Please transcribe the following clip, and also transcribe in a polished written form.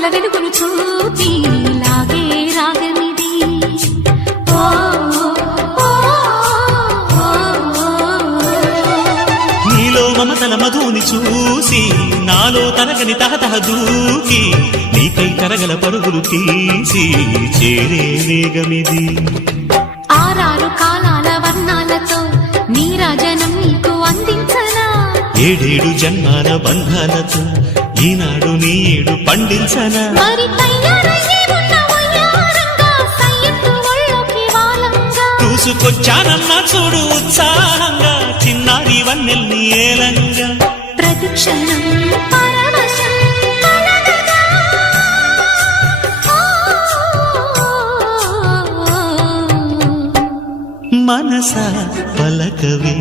తలపుల వెలుగును చూపి లాగే రాగమిది. నీలో మమతల మధుని చూసి నాలో తరగని తహతహ దూకి నీకై తరగల పరుగులు తీసి చేరే వేగమిది. ఆరారు కాలాల వర్ణాలతో నీరాజనం నీకు అందించనా, ఏడేడు జన్మాల బంధాలతో ఈనాడు నీడు పండించనా. మరి తయారయ్యే ఉన్న వయ్యారంగా సయ్యత్తు ఒళ్ళోకి వాలంగా చూసుకొచ్చానన్నా చూడు ఉత్సాహంగా చిన్నారి వన్నెల్ని ఏలంగా. ప్రతిక్షణం పరవశం కలగగా. మనస పలకవే